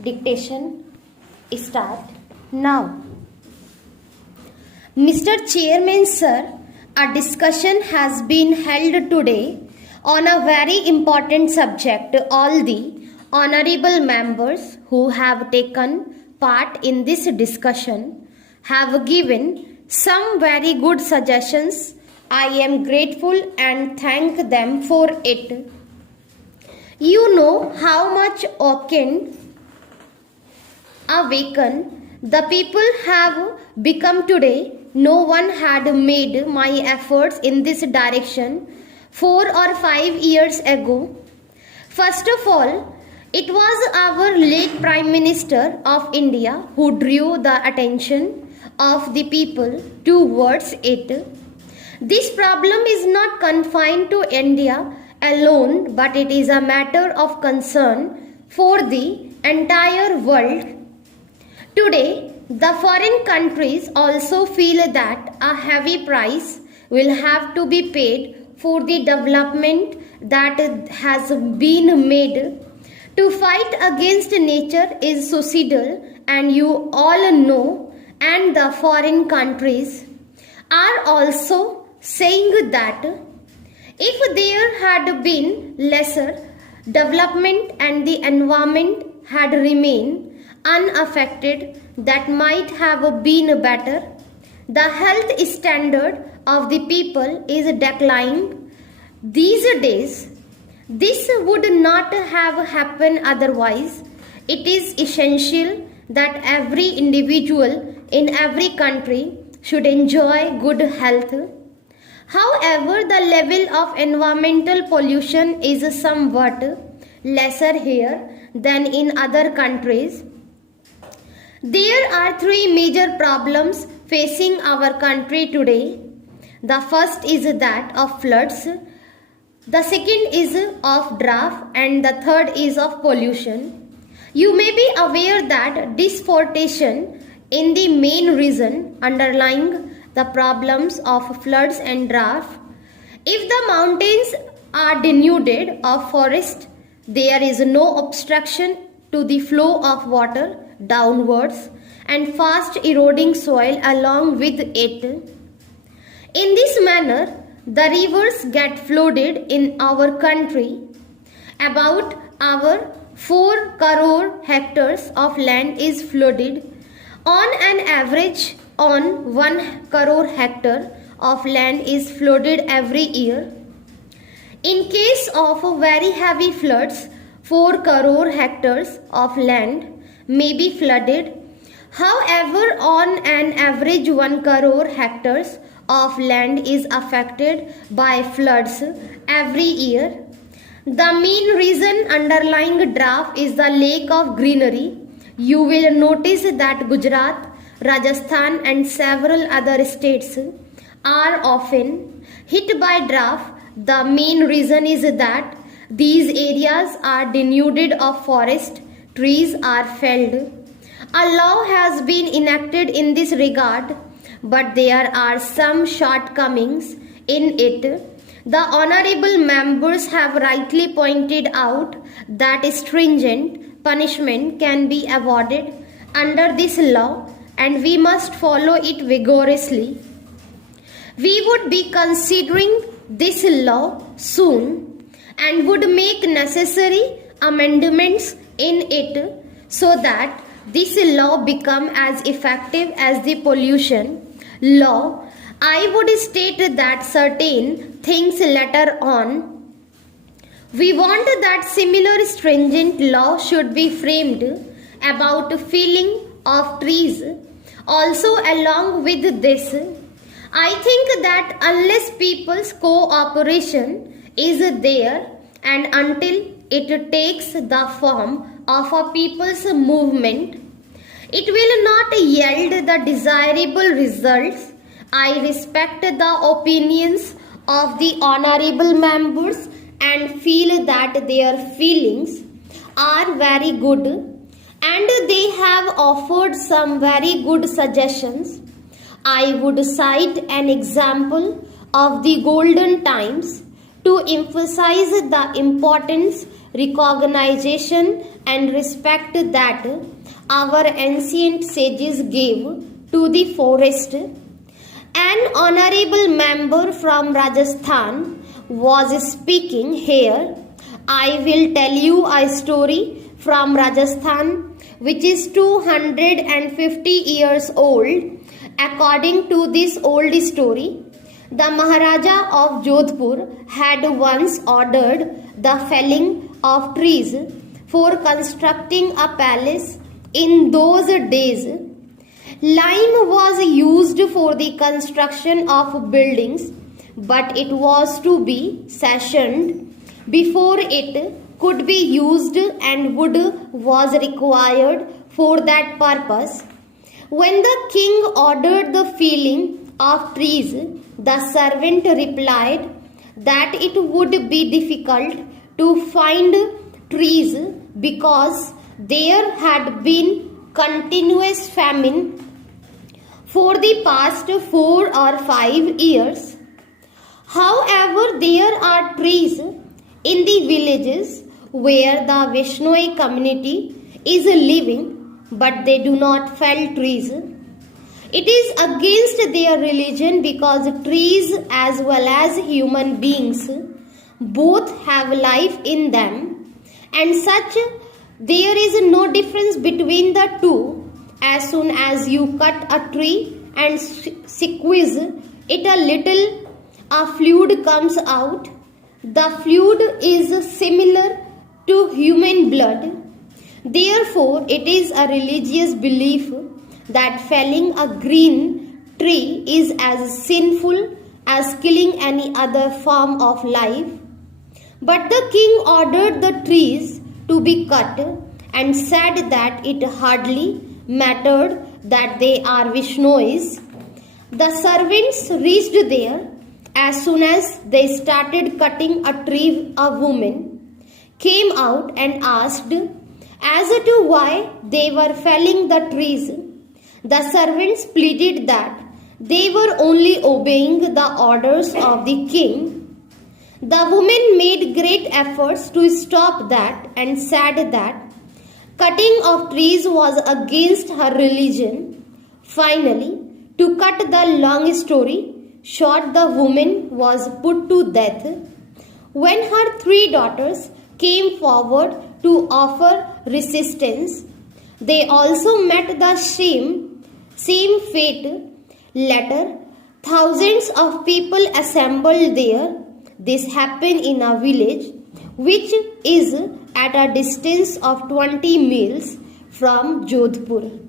Dictation start now. Mr. Chairman Sir, a discussion has been held today on a very important subject. All the honorable members who have taken part in this discussion have given some very good suggestions. I am grateful and thank them for it. You know how much awakened the people have become today. No one had made my efforts in this direction 4 or 5 years ago. First of all, it was our late Prime Minister of India who drew the attention of the people towards it. This problem is not confined to India alone, but it is a matter of concern for the entire world. Today, the foreign countries also feel that a heavy price will have to be paid for the development that has been made. To fight against nature is suicidal, and you all know, and the foreign countries are also saying that if there had been lesser development and the environment had remained unaffected, that might have been better. The health standard of the people is declining these days. This would not have happened otherwise. It is essential that every individual in every country should enjoy good health. However, the level of environmental pollution is somewhat lesser here than in other countries. There are 3 major problems facing our country today. The first is that of floods, the second is of drought, and the third is of pollution. You may be aware that deforestation is the main reason underlying the problems of floods and drought. If the mountains are denuded of forest, there is no obstruction to the flow of water downwards and fast eroding soil along with it. In this manner, the rivers get flooded in our country. About our 4 crore hectares of land is flooded. On an average, on 1 crore hectare of land is flooded every year. In case of very heavy floods, 4 crore hectares of land may be flooded. However, on an average 1 crore hectares of land is affected by floods every year. The main reason underlying drought is the lack of greenery. You will notice that Gujarat, Rajasthan and several other states are often hit by drought. The main reason is that these areas are denuded of forest, trees are felled. A law has been enacted in this regard, but there are some shortcomings in it. The honorable members have rightly pointed out that stringent punishment can be awarded under this law, and we must follow it vigorously. We would be considering this law soon and would make necessary amendments in it so that this law become as effective as the pollution law. I would state that certain things later on. We want that similar stringent law should be framed about felling of trees. Also, along with this, I think that unless people's cooperation is there and until it takes the form of a people's movement, it will not yield the desirable results. I respect the opinions of the honorable members and feel that their feelings are very good and they have offered some very good suggestions. I would cite an example of the golden times to emphasize the importance recognition and respect that our ancient sages gave to the forest. An honorable member from Rajasthan was speaking here. I will tell you a story from Rajasthan which is 250 years old. According to this old story, the Maharaja of Jodhpur had once ordered the felling of trees for constructing a palace. In those days, lime was used for the construction of buildings, but it was to be sectioned before it could be used, and wood was required for that purpose. When the king ordered the felling of trees, the servant replied that it would be difficult to find trees because there had been continuous famine for the past 4 or 5 years. However, there are trees in the villages where the Vishnoi community is living, but they do not fell trees. It is against their religion because trees as well as human beings both have life in them, and such there is no difference between the two. As soon as you cut a tree and squeeze it a little, a fluid comes out. The fluid is similar to human blood. Therefore, it is a religious belief that felling a green tree is as sinful as killing any other form of life. But the king ordered the trees to be cut and said that it hardly mattered that they are Vishnois. The servants reached there. As soon as they started cutting a tree, a woman came out and asked as to why they were felling the trees. The servants pleaded that they were only obeying the orders of the king. The woman made great efforts to stop that and said that cutting of trees was against her religion. Finally, to cut the long story short, the woman was put to death. When her 3 daughters came forward to offer resistance, they also met the same fate. Later, thousands of people assembled there. This happened in a village which is at a distance of 20 miles from Jodhpur.